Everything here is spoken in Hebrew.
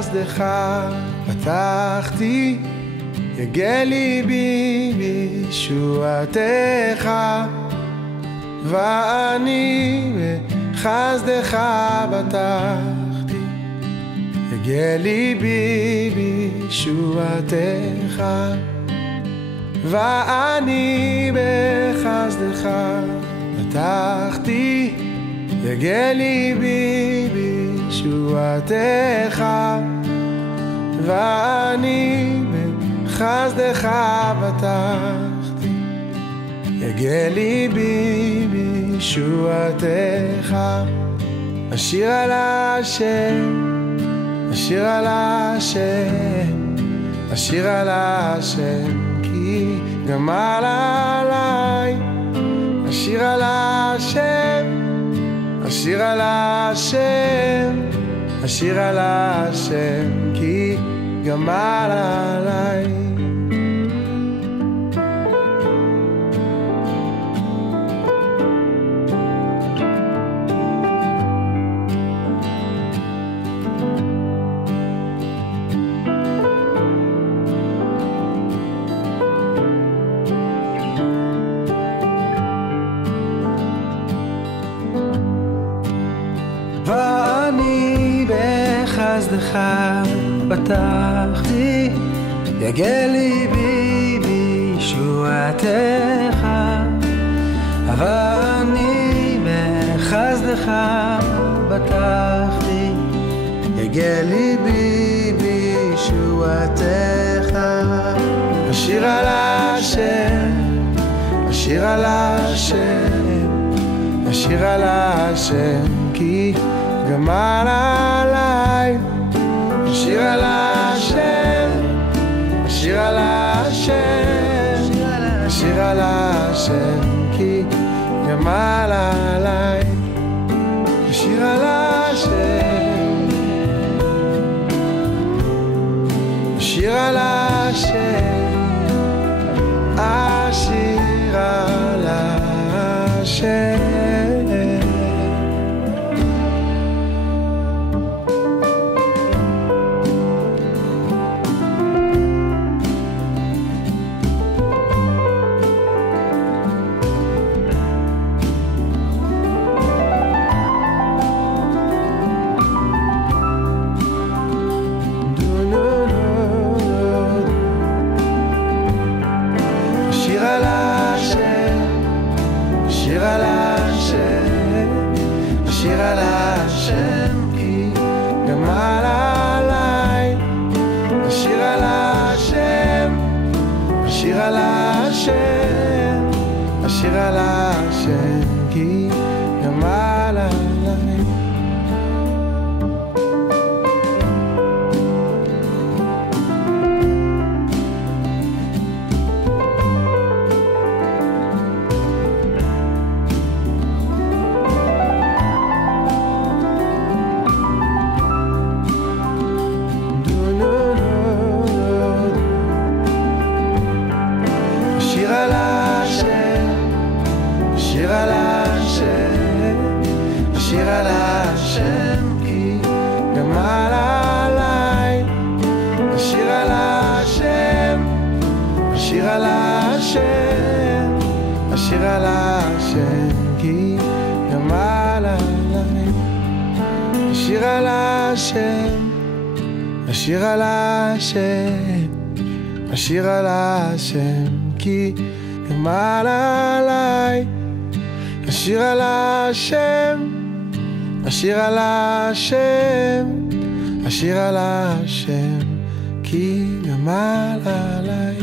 בחסדך פתחתי, יגל ליבי בישועתך, ואני בחסדך פתחתי, יגל ליבי בישועתך, ואני בחסדך פתחתי, יגל ליבי בישועתך, ואני בחסדך פתחתי, יגל ליבי בישועתך. אשיר על השם, אשיר על השם, אשיר על השם, כי גמל עליי. אשיר על השם, אשיר על השם, אשיר על השם, כי גמל עליי. ואני בחסדך פתחתי, יגל ליבי בישועתך, ואני בחסדך פתחתי, יגל ליבי בישועתך. אשיר על השם, אשיר על השם, אשיר על השם, כי גמל עליי. אשיר על השם, אשיר על השם, אשיר על השם, כי גמל עליי. אשיר על השם, אשיר על השם, אשיר על השם. אשיר על השם, אשיר על השם, כי גמל עליי. אשיר על השם, אשיר על השם, אשיר על השם, כי גמל עליי. אשיר על השם, אשיר על השם, אשיר על השם, כי גמל עליי. אשיר על השם, אשיר על השם, אשיר על השם, כי גמל עליי. אשיר על השם, אשיר על השם, אשיר על השם, כי גמל עליי. אשיר על השם, אשיר על השם, אשיר על השם, כי גמל עליי.